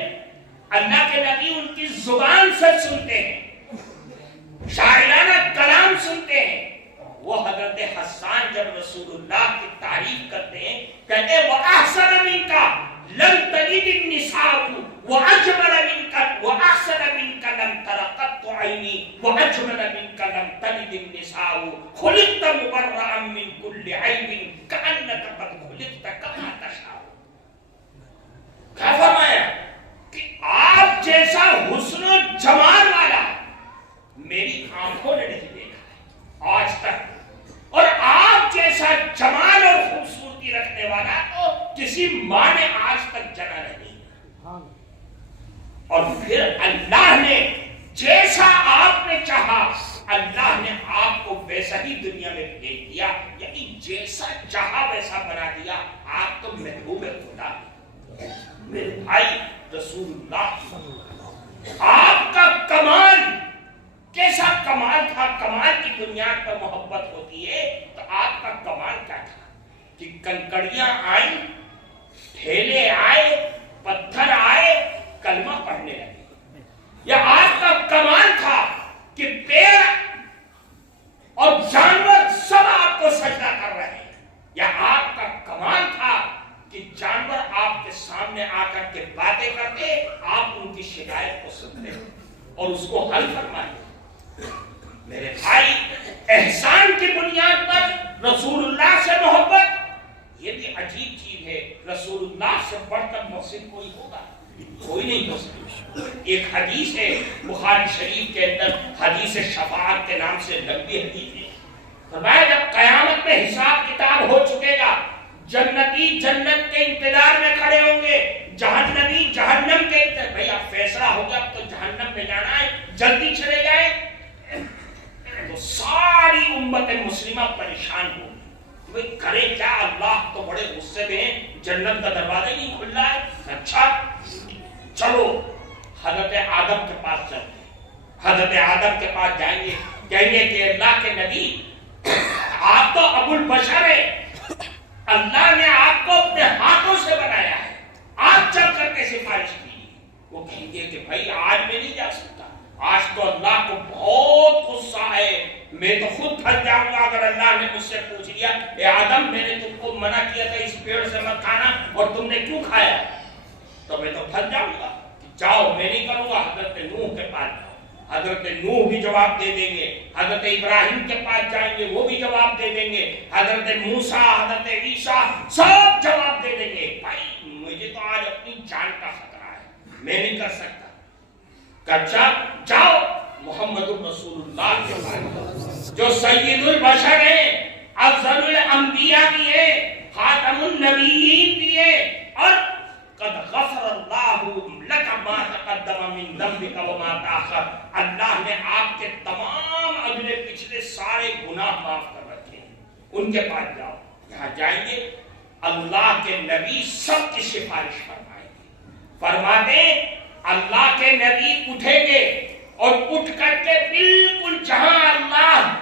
اللہ کے نبی ان کی زبان سے سنتے ہیں شاعرانہ کلام سنتے ہیں. وہ حضرت حسان جب رسول اللہ کی تعریف کرتے ہیں کہتے ہیں وَأَحْسَنَ مِنْكَ لَمْ تَلِدِ النِّسَاءُ وَأَجْمَلَ مِنْكَ وَأَحْسَنَ مِنْكَ لَمْ تَرَ قَطُّ عَيْنِي وَأَجْمَلَ مِنْكَ لَمْ تَلِدِ النِّسَاءُ خُلِقْتَ مُبَرَّأً مِنْ كُلِّ عَيْبٍ كَأَنَّكَ قَدْ خُلِقْتَ كَمَا تَشَاءُ. کیا فرمایا کہ آپ جیسا حسن و جمال والا میری آنکھوں نے نہیں دیکھا ہے آج تک، اور آپ جیسا جمال اور خوبصورتی رکھنے والا تو کسی ماں نے آج تک جنا نہیں. اور پھر اللہ نے جیسا آپ نے چاہا اللہ نے آپ کو ویسا ہی دنیا میں بھیج دیا، یعنی جیسا چاہا ویسا بنا دیا. آپ تو محبوب خدا میرے بھائی رسول اللہ. آپ کا کمال کیسا کمال تھا؟ کمال کی بنیاد پر محبت ہوتی ہے تو آپ کا کمال کیا تھا کہ کنکڑیاں آئیں، ٹھیلے آئے، پتھر آئے، کلمہ پڑھنے لگے. یا آپ کا کمال تھا کہ پیڑ اور جانور سب آپ کو سجدہ کر رہے ہیں. یا آپ کا کمال تھا کہ جانور آپ کے سامنے آ کر کے باتیں کرتے، آپ ان کی شکایت کو سنتے اور اس کو حل فرمائے. میرے بھائی احسان کی بنیاد پر رسول اللہ سے محبت یہ بھی عجیب چیز ہے. رسول اللہ سے بڑھ کر محسن کوئی ہوگا؟ کوئی نہیں ہو سکتا. ایک حدیث ہے بخاری شریف کے اندر، حدیث شفاعت کے نام سے لمبی حدیث ہے. فرمایا جب قیامت میں حساب کتاب ہو چکے گا، جنتی جنت کے انتظار میں کھڑے ہوں گے، جہنمی جہنم کے انتظار. بھئی اب فیصلہ ہو گیا، اب تو جہنم میں جانا ہے، جلدی چلے جائیں. تو ساری امت مسلمہ پریشان ہو گئی، کرے کیا؟ اللہ تو بڑے غصے میں ہیں، جنت کا دروازہ ہی نہیں کھل رہا ہے. اچھا چلو حضرت آدم کے پاس چلتے ہیں. حضرت آدم کے پاس جائیں گے، کہیں گے کہ اللہ کے نبی آپ تو ابو البشر ہے، اللہ نے آپ کو اپنے ہاتھوں سے بنایا ہے، آپ چل کر کے سفارش کی. وہ کہیں گے کہ بھائی آج میں نہیں جا سکتا، آج تو اللہ کو بہت غصہ ہے، میں تو خود پھنس جاؤں گا اگر اللہ نے مجھ سے پوچھ لیا اے آدم میں نے تم کو منع کیا تھا اس پیڑ سے مت کھانا اور تم نے کیوں کھایا، تو میں تو پھنس جاؤں گا. جاؤ میں نہیں کروں گا. حضرت نوح کے پاس جاؤ، حضرت نوح بھی جواب دے دیں گے. حضرت ابراہیم کے پاس جائیں گے، وہ بھی جواب دے دیں گے. حضرت موسیٰ، حضرت عیسیٰ سب جواب دے دیں گے. بھائی مجھے تو آج اپنی جان کا خطرہ ہے، میں نہیں کر سکتا. کچا جاؤ محمد رسول اللہ کے پاس جو سید البشر ہیں، افضل الانبیاء بھی ہیں، خاتم النبیین بھی ہیں، اور قد غفر اللہ لک ما تقدم من ذنبک وما تاخر. اللہ نے آپ کے تمام اگلے پچھلے سارے گناہ معاف کر رکھے ہیں. ان کے پاس جاؤ. یہاں جائیں گے، اللہ کے نبی سب کی سفارش فرمائیں گے. فرماتے اللہ کے نبی اٹھیں گے اور اٹھ کر کے بالکل جہاں اللہ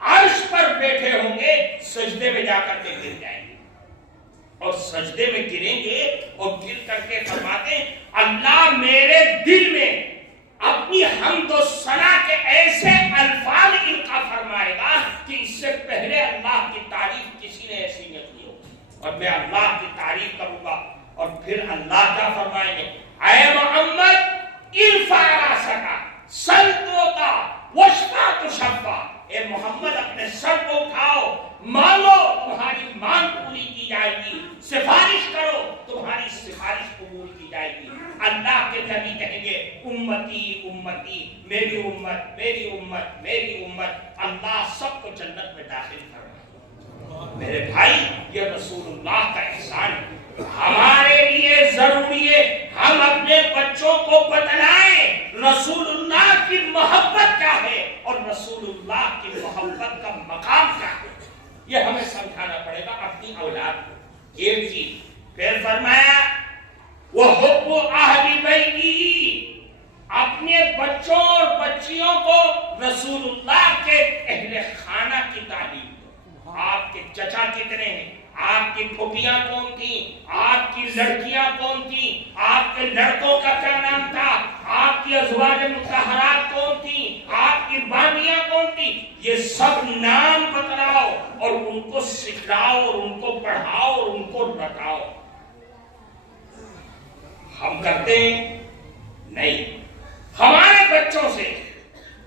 عرش پر بیٹھے ہوں گے سجدے میں جا کر کے گر جائیں گے، اور سجدے میں گریں گے اور گر کر کے فرماتے ہیں اللہ میرے دل میں اپنی حمد و ثنا کے ایسے الفاظ القا فرمائے گا کہ اس سے پہلے اللہ کی تعریف کسی نے ایسی نہیں کی ہوگی، اور میں اللہ کی تعریف کروں گا. اور پھر اللہ کیا فرمائیں گے؟ اے محمد ارفع راسک سل توتا واشفع تشفع. اے محمد اپنے سر کو اٹھاؤ، مانگو تمہاری مانگ پوری کی جائے گی، سفارش کرو تمہاری سفارش قبول کی جائے گی. اللہ کے نبی کہیں گے امتی امتی، میری امت میری امت میری امت. اللہ سب کو جنت میں داخل فرمائے. میرے بھائی یہ رسول اللہ کا احسان ہے، ہمارے لیے ضروری ہے ہم اپنے بچوں کو بتلائیں رسول اللہ کی محبت کیا ہے اور رسول اللہ کی محبت کا مقام کیا ہے. یہ ہمیں سمجھانا پڑے گا اپنی اولاد کو. ایک چیز پھر فرمایا وَحُبُّ أَهْلِ بَيْتِهِ، اپنے بچوں اور بچیوں کو رسول اللہ کے اہل خانہ کی تعلیم دو. آپ کے چچا کتنے ہیں، آپ کی پھوپھیاں کون تھیں، آپ کی لڑکیاں کون تھیں، آپ کے لڑکوں کا کیا نام تھا، آپ کی ازواج مطہرات کون تھیں، آپ کی باندیاں کون تھیں، یہ سب نام بتلاؤ اور ان کو سکھلاؤ اور ان کو پڑھاؤ اور ان کو بتاؤ۔ ہم کرتے ہیں نہیں۔ ہمارے بچوں سے،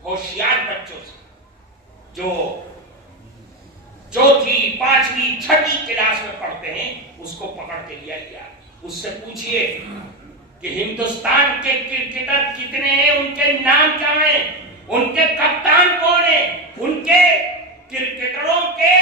ہوشیار بچوں سے، جو چوتھی پانچویں چھٹی کلاس میں پڑھتے ہیں، اس کو پکڑ کے لیا گیا، اس سے پوچھئے کہ ہندوستان کے کرکٹر کتنے ہیں، ان کے نام کیا ہیں، ان کے کپتان کون ہیں، ان کے کرکٹروں کے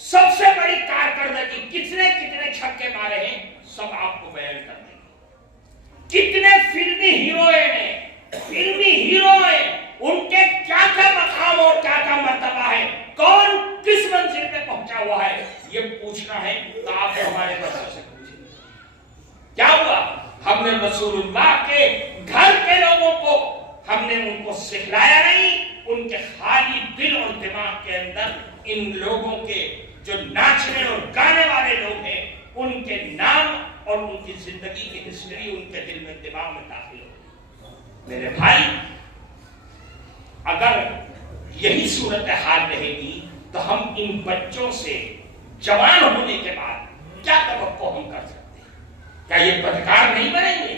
سب سے بڑی کارکردگی کتنے چھکے مارے ہیں، سب آپ کو بیان کر دیں گے۔ کتنے فلمی ہیروئن ہیں، فلمی ہیرو ہیں، ان کے کیا کیا مقام اور کیا کیا مرتبہ ہے، کون کس منزل پہ پہنچا ہوا ہے، یہ پوچھنا ہے تو آپ ہمارے بچوں سے پوچھیں۔ کیا ہوا؟ ہم نے رسول اللہ کے گھر کے لوگوں کو ہم نے ان کو سکھلایا نہیں، ان کے خالی دل اور دماغ کے اندر ان لوگوں کے جو ناچنے اور گانے والے لوگ ہیں ان کے نام اور ان کی زندگی کی ہسٹری ان کے دل میں دماغ میں داخل ہو۔ میرے بھائی، اگر یہی صورتحال رہے گی تو ہم ان بچوں سے جوان ہونے کے بعد کیا توقع ہم کر سکتے ہیں؟ کیا یہ بدکار نہیں بنیں گے؟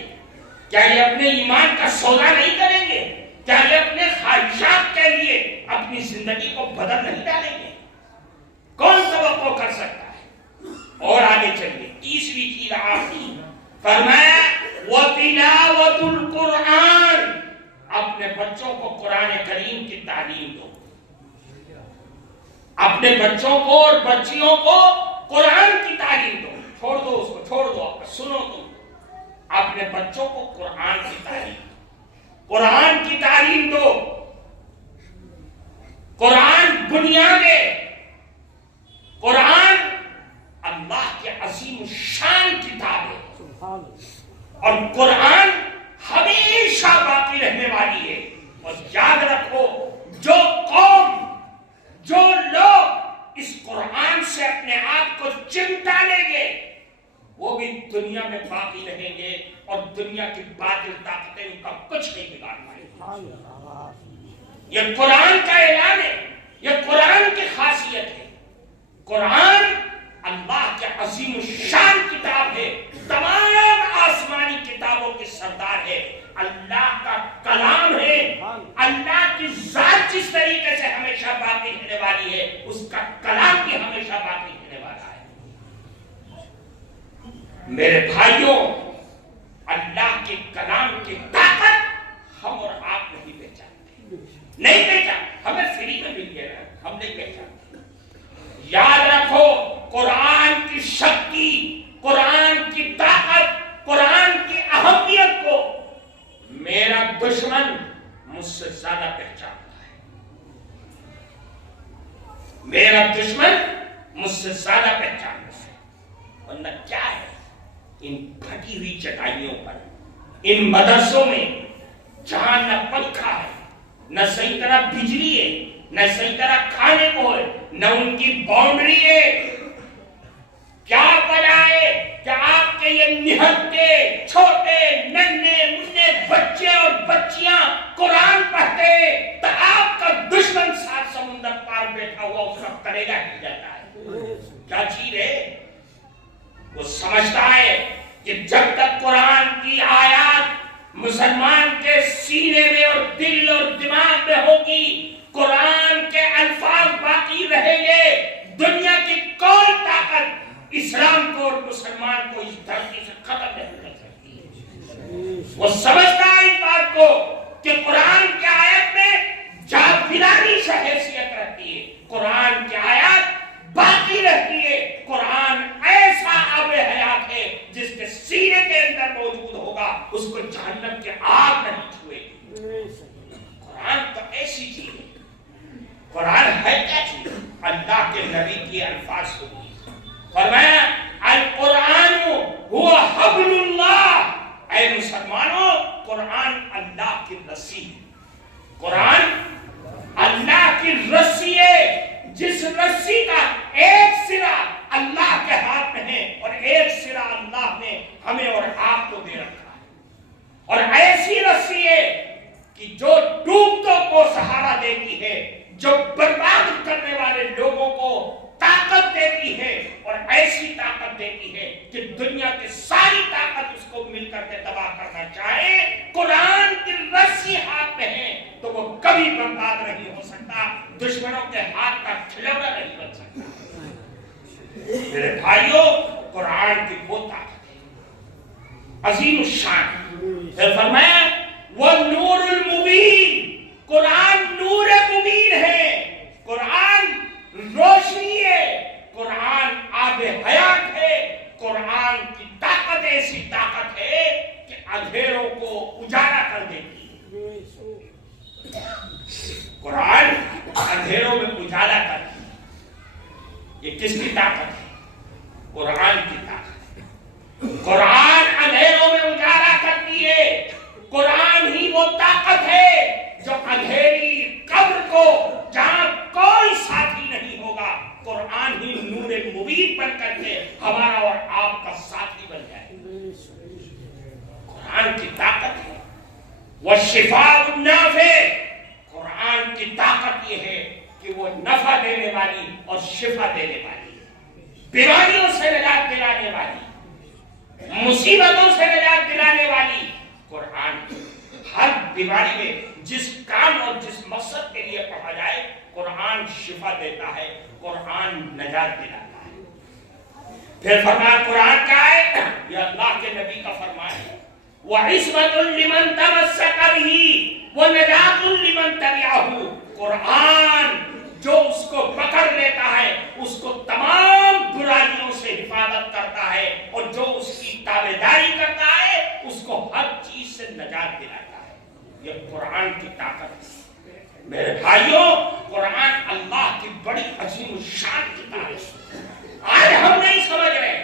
کیا یہ اپنے ایمان کا سودا نہیں کریں گے؟ کیا یہ اپنے خواہشات کے لیے اپنی زندگی کو بدل نہیں ڈالیں گے؟ کون توقع کر سکتا ہے؟ اور آگے چلیے، تیسری چیز آخری فرمایا وَتِلَاوَةُ الْقُرْآنِ، اپنے بچوں کو قرآن کریم کی تعلیم دو، اپنے بچوں کو اور بچیوں کو قرآن کی تعلیم دو۔ چھوڑ دو اس کو، چھوڑ دو، سنو تم، اپنے بچوں کو قرآن کی تعلیم دو، قرآن کی تعلیم دو۔ قرآن بنیاد ہے، قرآن اللہ کے عظیم الشان کتاب ہے، اور قرآن ہمیشہ باقی رہنے والی ہے۔ اور یاد رکھو، جو قوم، جو لوگ اس قرآن سے اپنے آپ کو چمٹا لیں گے وہ بھی دنیا میں باقی رہیں گے، اور دنیا کی باطل طاقتیں ان کا کچھ نہیں بگاڑ پائیں گی۔ یہ قرآن کا اعلان ہے، یہ قرآن کی خاصیت ہے۔ قرآن اللہ کے عظیم الشان کتاب ہے، تمام آسمانی کتابوں کی سردار ہے، اللہ کا کلام ہے، اللہ کی ذات جس طریقے سے ہمیشہ باقی رہنے والی ہے اس کا کلام بھی ہمیشہ باقی رہنے والا ہے۔ میرے بھائیوں، اللہ کے کلام کی طاقت ہم اور آپ نہیں پہچانتے، نہیں پہچانتے، ہمیں فری میں مل گیا، ہم نہیں پہچانتے۔ یاد رکھو، قرآن کی شکتی، قرآن کی طاقت، قرآن کی اہمیت کو میرا دشمن مجھ سے زیادہ پہچانتا ہے، میرا دشمن مجھ سے زیادہ پہچانتا ہے۔ ورنہ کیا ہے، ان پھٹی ہوئی چٹائیوں پر، ان مدرسوں میں جہاں نہ پنکھا ہے، نہ صحیح طرح بجلی ہے، نہ صحیح طرح کھانے کو ہے، نہ ان کی باؤنڈری ہے، کیا وجہ ہے کہ آپ کے یہ نہتے چھوٹے ننھے منھے بچے اور بچیاں قرآن پڑھتے تو آپ کا دشمن سات سمندر پار بیٹھا ہوا اس کا کلیجہ ہل جاتا ہے۔ کیا چیز ہے؟ وہ سمجھتا ہے کہ جب تک قرآن کی آیات مسلمان کے سینے میں اور دل اور دماغ میں ہوگی، قرآن کے الفاظ باقی رہیں گے، دنیا کی کوئی طاقت اسلام کو اور مسلمان کو اس دھرتی سے ختم نہیں کر سکتی۔ وہ سمجھتا ہے اس بات کو کہ قرآن کی آیت میں جاودانی سے حیثیت رہتی ہے، قرآن کی آیات باقی رہتی ہے، قرآن ایسا آب حیات ہے جس کے سینے کے اندر موجود ہوگا اس کو جہنم کے آگ نہیں چھوئے گی۔ قرآن تو ایسی چیز ہے، قرآن ہے کیا چیز؟ اللہ کے نبی کی الفاظ ہوگی، فرمایا القرآن هو حبل اللہ، اے مسلمانوں قرآن اللہ کی رسی ہے، قرآن اللہ کی رسی ہے، جس رسی کا ایک سرا اللہ کے ہاتھ میں ہے اور ایک سرا اللہ نے ہمیں اور آپ کو دے رکھا ہے، اور ایسی رسی ہے کے ہاتھ کا کھلونا نہیں بن سکتا۔ میرے بھائیوں، قرآن کی وہ طاقت ہے عظیم الشان۔ پھر فرمایا وَالنُّورُ الْمُبِينُ، قرآن نور مبین ہے، قرآن روشنی ہے، قرآن آب حیات ہے، قرآن کی طاقت ایسی طاقت ہے کہ اندھیروں کو اجالا کر دیتی ہے۔ قرآن اندھیروں میں اجالا کرتی ہے۔ یہ کس کی طاقت ہے؟ قرآن کی طاقت ہے۔ قرآن اندھیروں میں اجالا کرتی ہے۔ قرآن ہی وہ طاقت ہے جو اندھیری قبر کو، جہاں کوئی ساتھی نہیں ہوگا، قرآن ہی نور مبین بن کر کے ہمارا اور آپ کا ساتھی بن جائے۔ قرآن کی طاقت ہے وَالشِّفَاءُ النَّافِعُ، قرآن کی طاقت یہ ہے کہ وہ نفع دینے والی اور شفا دینے والی، بیماریوں سے نجات دلانے والی، مصیبتوں سے نجات دلانے والی۔ قرآن ہر بیماری میں جس کام اور جس مقصد کے لیے پڑھا جائے، قرآن شفا دیتا ہے، قرآن نجات دلاتا ہے۔ پھر فرمایا قرآن کیا ہے؟ یہ اللہ کے نبی کا فرمان ہے وَعِصْمَةٌ لِمَنْ تَمَسَّكَ بِهِ وَنَجَاةٌ لِمَنْ تَبِعَهُ، قرآن جو اس کو پکڑ لیتا ہے اس کو تمام برائیوں سے حفاظت کرتا ہے، اور جو اس کی تابعداری کرتا ہے اس کو ہر چیز سے نجات دلاتا ہے۔ یہ قرآن کی طاقت ہے۔ میرے بھائیوں، قرآن اللہ کی بڑی عظیم الشان کتاب ہے۔ آج ہم نہیں سمجھ رہے،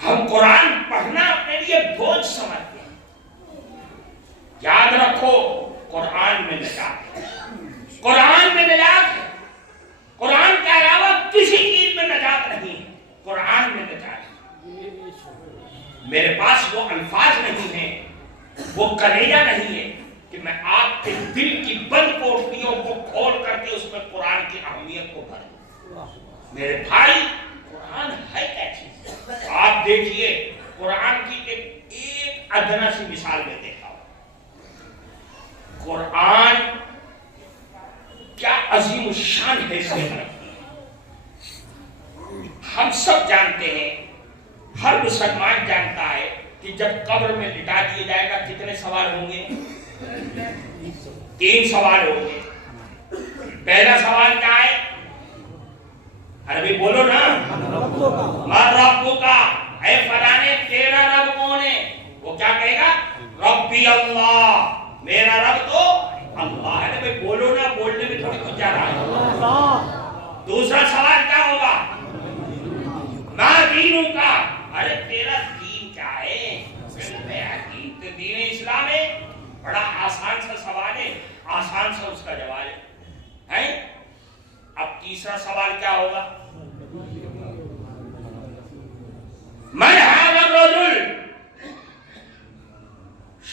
ہم قرآن پڑھنا اپنے لیے بوجھ سمجھتے ہیں۔ یاد رکھو، قرآن میں نجات ہے، قرآن میں نجات ہے، قرآن کے علاوہ کسی چیز میں نجات نہیں ہے، قرآن میں نجات ہے۔ میرے پاس وہ الفاظ نہیں ہیں، وہ کلیجہ نہیں ہے کہ میں آپ کے دل کی بند کوٹھیوں کو کھول کر کے اس میں قرآن کی اہمیت کو بھر دوں۔ میرے بھائی، قرآن ہے کیا چیز؟ آپ دیکھیے، قرآن کی ایک ادنا سی مثال میں دیکھا ہوں۔ قرآن کیا عظیم الشان حیثیت رکھتی ہے۔ ہم سب جانتے ہیں، ہر مسلمان جانتا ہے کہ جب قبر میں لٹا دیا جائے گا کتنے سوال ہوں گے؟ 3 سوال ہوں گے۔ پہلا سوال کیا ہے؟ عربی بولو نا، مَن رَبُّکَ، اے فلانے تیرا رب کون ہے؟ وہ کیا کہے گا؟ ربی اللہ، میرا رب تو اللہ ہے۔ بھائی بولو نا، بولنے میں تھوڑی کچھ جا رہا ہے۔ دوسرا سوال کیا ہوگا؟ مَا دِینُکَ، ارے تیرا دین کیا ہے؟ دین اسلام ہے۔ بڑا آسان سا سوال ہے، آسان سا اس کا جواب ہے۔ اب تیسرا سوال کیا ہوگا؟ من ھذا الرجل،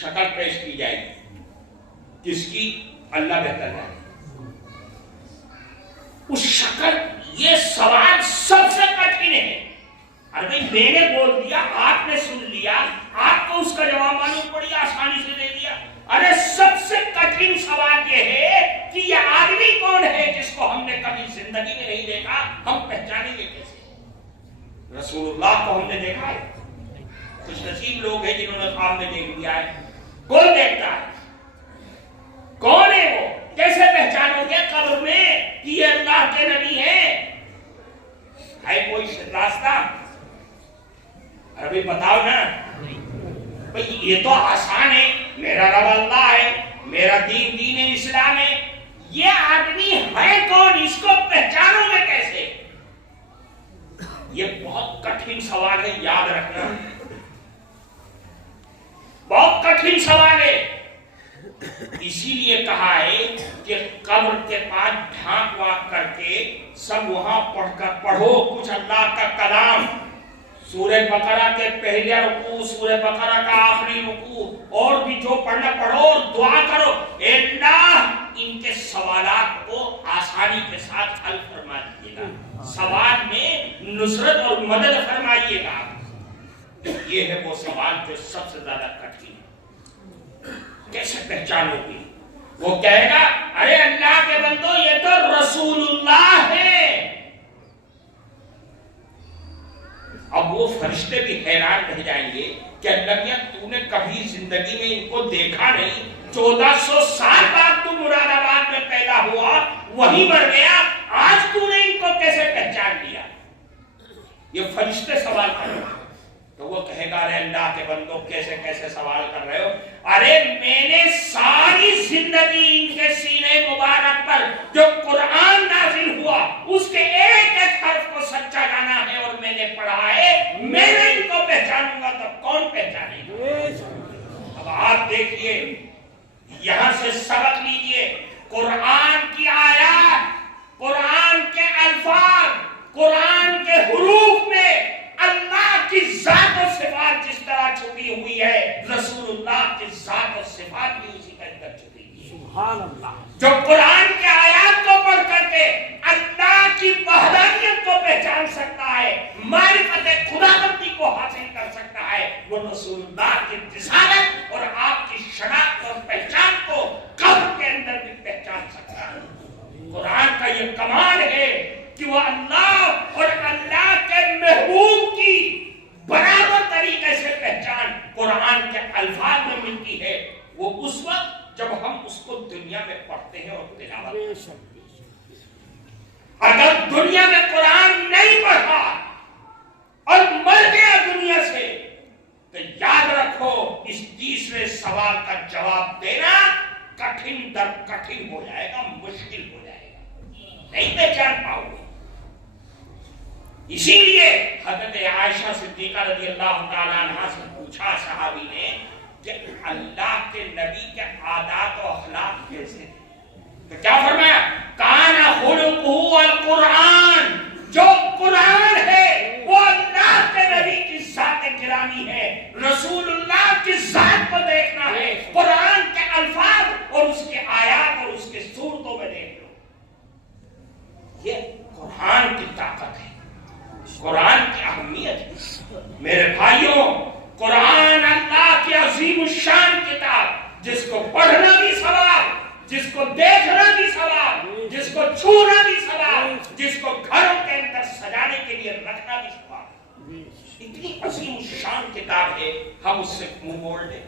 شکل پیش کی جائے گی، کس کی؟ اللہ بہتر ہے۔ اس شکل، یہ سوال سب سے کٹھن ہے۔ ارے میں نے بول دیا، آپ نے سن لیا، آپ کو اس کا جواب معلوم بڑی آسانی سے دے دیا۔ ارے سب سے کٹھن سوال یہ ہے کہ یہ آدمی کون ہے جس کو ہم نے کبھی زندگی میں نہیں دیکھا، ہم پہچانیں گے کیسے؟ رسول اللہ کو ہم نے دیکھا ہے، خوش نصیب لوگ ہیں جنہوں نے خواب میں دیکھ لیا ہے۔ کون دیکھتا ہے؟ کون ہے وہ؟ کیسے پہچانو گے قبر میں کہ یہ اللہ کے نبی ہیں؟ ہے کوئی راستہ؟ ابھی بتاؤ نا بھئی، یہ تو آسان ہے، میرا رب اللہ ہے، میرا دین دین اسلام ہے، یہ آدمی ہے کون؟ اس کو پہچانو گے کیسے؟ یہ بہت کٹھن سوال ہے، یاد رکھنا، بہت کٹھن سوال ہے۔ اسی لیے کہا ہے کہ قبر کے پاس ڈھانک واک کر کے سب وہاں پڑھو کچھ اللہ کا کلام، سورہ بقرہ کے پہلے رکوع، سورہ بقرہ کا آخری رکوع، اور بھی جو پڑھنا پڑھو اور دعا کرو، اے اللہ ان کے سوالات کو آسانی کے ساتھ حل فرما دیجیے گا، سوال میں نصرت اور مدد فرمائیے گا۔ یہ ہے وہ سوال جو سب سے زیادہ کٹھن ہے۔ کیسے پہچانو گی؟ وہ کہے گا ارے اللہ کے بندو یہ تو رسول اللہ ہے. اب وہ فرشتے بھی حیران رہ جائیں گے کہ اللہ میاں تو نے کبھی زندگی میں ان کو دیکھا نہیں, 1400 سال بعد تو مراد آباد میں پیدا ہوا, وہیں مر گیا, آج تو نے ان کو کیسے پہچان لیا؟ یہ فرشتے سوال کر رہے ہیں. تو وہ کہے گا ارے اللہ کے بندو کیسے کیسے سوال کر رہے ہو, ارے میں نے ساری زندگی ان کے سینے مبارک پر جو قرآن نازل ہوا اس کے ایک ایک حرف کو سچا جانا ہے اور میں نے پڑھا ہے, میں نے ان کو پہچانوں گا تو کون پہچانے گا؟ اب آپ دیکھیے یہاں سے سبق لیجئے, قرآن کی آیات, قرآن کے الفاظ, قرآن کے حروف میں اللہ کی ذات و صفات جس طرح چھپی ہوئی ہے, رسول اللہ کی ذات و صفات بھی اسی کے اندر چھپی ہوئی ہے. سبحان اللہ. جو قرآن کے آیات کو پڑھ کر کے اللہ کی وحدانیت کو پہچان سکتا ہے, معرفت خداوندی کو حاصل کر سکتا ہے, وہ رسول اللہ کی رسالت اور آپ کی شناخت اور پہچان کو قبر کے اندر بھی پہچان سکتا ہے. قرآن کا یہ کمال ہے کہ وہ اللہ اور اللہ کے محبوب کی برابر طریقے سے پہچان قرآن کے الفاظ میں ملتی ہے. وہ اس وقت جب ہم اس کو دنیا میں پڑھتے ہیں اور تلاوت کرتے ہیں. اگر دنیا میں قرآن نہیں پڑھا اور مر گیا دنیا سے تو یاد رکھو اس تیسرے سوال کا جواب دینا کٹھن در کٹھن ہو جائے گا, مشکل ہو جائے گا, نہیں پہچان پاؤ گے. اسی لیے حضرت عائشہ صدیقہ رضی اللہ تعالیٰ عنہ سے پوچھا صحابی نے کہ اللہ کے نبی کے عادات و اخلاق کیسے تھے, تو کیا فرمایا؟ کان خلقہ القرآن, جو قرآن ہے وہ اللہ کے نبی کی ذات گرامی ہے. رسول اللہ کی ذات کو دیکھنا ہے, قرآن کے الفاظ اور اس کے آیات اور اس کے صورتوں میں دیکھ لو. یہ قرآن کی طاقت ہے, قرآن کی اہمیت ہے. میرے بھائیوں, قرآن اللہ کی عظیم الشان کتاب, جس کو پڑھنا بھی ثواب, جس کو دیکھنا بھی ثواب, جس کو چھونا بھی ثواب, جس کو گھروں کے اندر سجانے کے لیے رکھنا بھی ثواب. اتنی عظیم الشان کتاب ہے, ہم اس سے منہ موڑ دیں.